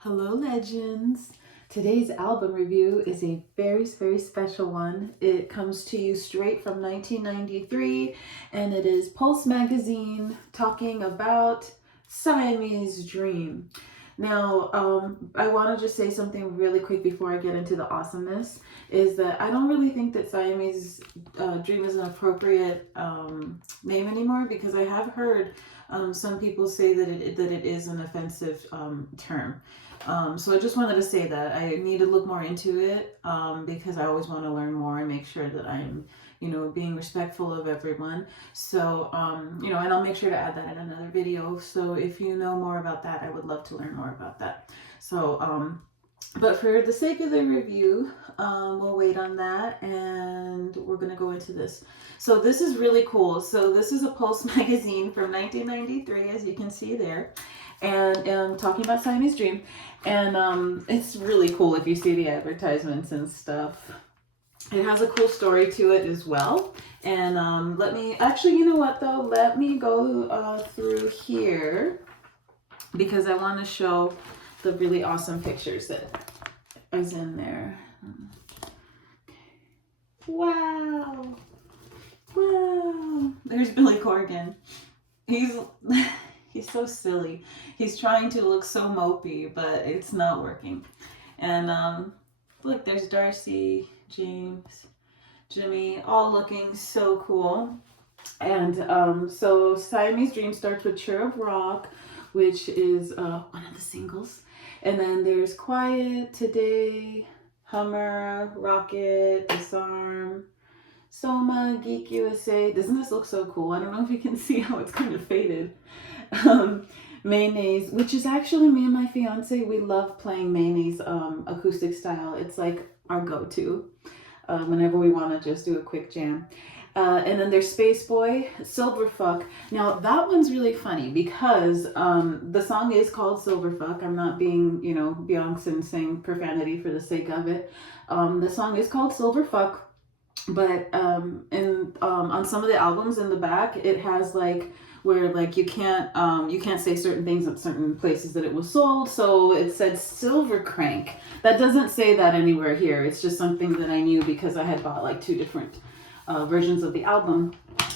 Hello, legends. Today's album review is a very special one. It comes to you straight from 1993, and it is Pulse magazine talking about Siamese Dream. Now, I want to just say something really quick before I get into the awesomeness, is that I don't really think that Siamese Dream is an appropriate name anymore, because I have heard some people say that it is an offensive term. So I just wanted to say that I need to look more into it, because I always want to learn more and make sure that I'm, being respectful of everyone. So, and I'll make sure to add that in another video. So if you know more about that, I would love to learn more about that. So, but for the sake of the review, we'll wait on that, and we're going to go into this. So this is really cool. So this is a Pulse magazine from 1993, as you can see there. And talking about Siamese Dream, and it's really cool if you see the advertisements and stuff. It has a cool story to it as well. And let me actually, you know what though, let me go through here, because I want to show the really awesome pictures that is in there. Wow, there's Billy Corgan. He's so silly. He's trying to look so mopey, but it's not working. And look, there's Darcy, James, Jimmy, all looking so cool. And so Siamese Dream starts with Cherub Rock, which is one of the singles. And then there's Quiet, Today, Hummer, Rocket, Disarm, Soma, Geek USA. Doesn't this look so cool? I don't know if you can see how it's kind of faded. Mayonnaise, which is actually me and my fiance, we love playing Mayonnaise acoustic style. It's like our go-to whenever we want to just do a quick jam. And then there's Space Boy, Silverfuck. Now that one's really funny because the song is called Silverfuck. I'm not being, Beyonce and saying profanity for the sake of it. The song is called Silverfuck, but on some of the albums in the back, it has like where like you can't say certain things at certain places that it was sold. So it said Silver Crank. That doesn't say that anywhere here. It's just something that I knew because I had bought like two different versions of the album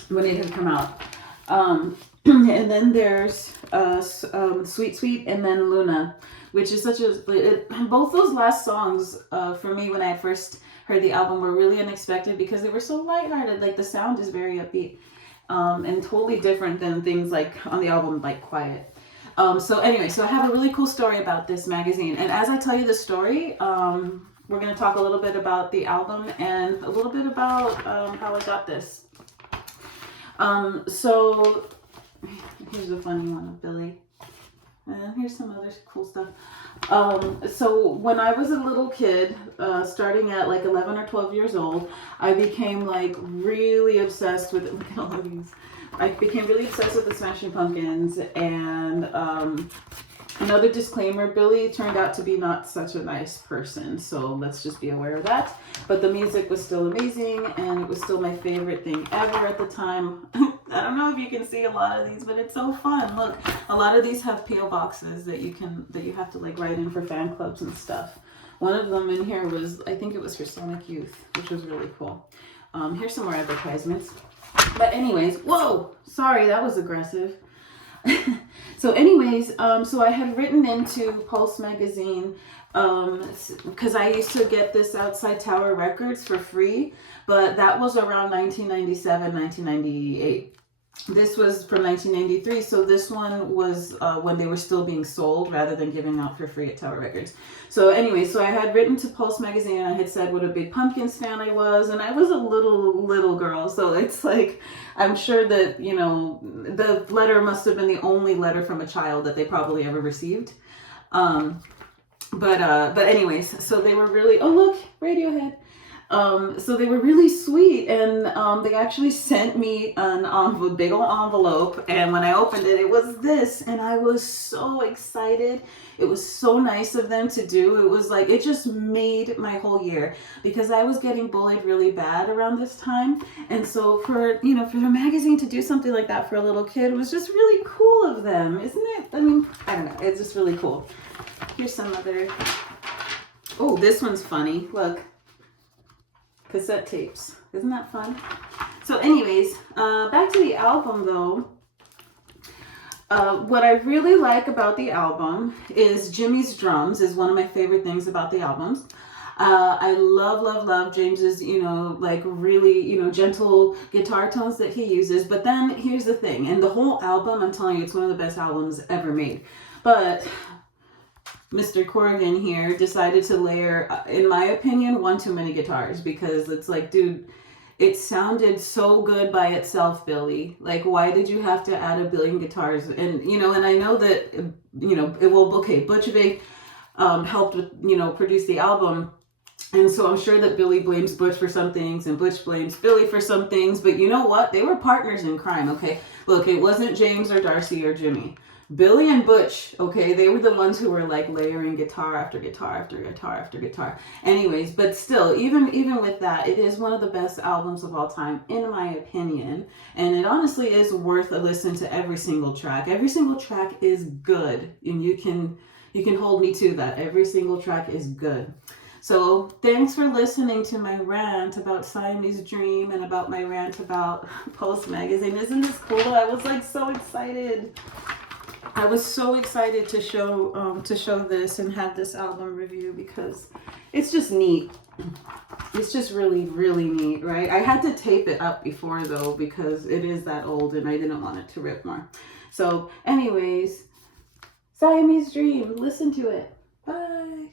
when it had come out. And then there's Sweet Sweet, and then Luna, which is both those last songs for me when I first heard the album were really unexpected because they were so lighthearted. Like the sound is very upbeat. And totally different than things like on the album like Quiet. So anyway, so I have a really cool story about this magazine. And as I tell you the story, we're going to talk a little bit about the album and a little bit about how I got this. So here's a funny one of Billy. And here's some other cool stuff. So when I was a little kid, starting at like 11 or 12 years old, I became like really obsessed with, look at all of these. I became really obsessed with the Smashing Pumpkins, and another disclaimer, Billy turned out to be not such a nice person, so let's just be aware of that. But the music was still amazing, and it was still my favorite thing ever at the time. I don't know if you can see a lot of these, but it's so fun. Look, a lot of these have PO boxes that you have to like write in for fan clubs and stuff. One of them in here was, I think it was for Sonic Youth, which was really cool. Here's some more advertisements. But anyways, whoa, sorry, that was aggressive. So anyways, so I had written into Pulse magazine because I used to get this outside Tower Records for free, but that was around 1997, 1998. This was from 1993, so this one was when they were still being sold rather than giving out for free at Tower Records. So anyway, so I had written to Pulse magazine and I had said what a big Pumpkins fan I was, and I was a little girl, so it's like, I'm sure that, the letter must have been the only letter from a child that they probably ever received. But anyways, so they were really, oh look, Radiohead. So they were really sweet, and they actually sent me a big old envelope, and when I opened it, it was this, and I was so excited. It was so nice of them to do. It was like, it just made my whole year, because I was getting bullied really bad around this time, and so for the magazine to do something like that for a little kid was just really cool of them, isn't it? I mean, I don't know, it's just really cool. Here's some other. Oh, this one's funny. Look. Cassette tapes. Isn't that fun? So anyways, back to the album though. What I really like about the album is Jimmy's drums is one of my favorite things about the albums. I love James's, like really, gentle guitar tones that he uses. But then here's the thing, and the whole album, I'm telling you, it's one of the best albums ever made. But Mr. Corrigan here decided to layer, in my opinion, one too many guitars, because it's like, dude, it sounded so good by itself, Billy. Like, why did you have to add a billion guitars? And, and I know that, Butch Vig helped with, produce the album. And so I'm sure that Billy blames Butch for some things and Butch blames Billy for some things. But you know what? They were partners in crime, okay? Look, it wasn't James or Darcy or Jimmy. Billy and Butch, okay, they were the ones who were like layering guitar after guitar after guitar after guitar. Anyways, but still, even with that, it is one of the best albums of all time, in my opinion. And it honestly is worth a listen to every single track. Every single track is good, and you can hold me to that. Every single track is good. So thanks for listening to my rant about Siamese Dream and about my rant about Post Magazine. Isn't this cool? I was like so excited. I was so excited to show this and have this album review, because it's just neat. It's just really, really neat, right? I had to tape it up before though, because it is that old and I didn't want it to rip more. So anyways, Siamese Dream, listen to it. Bye.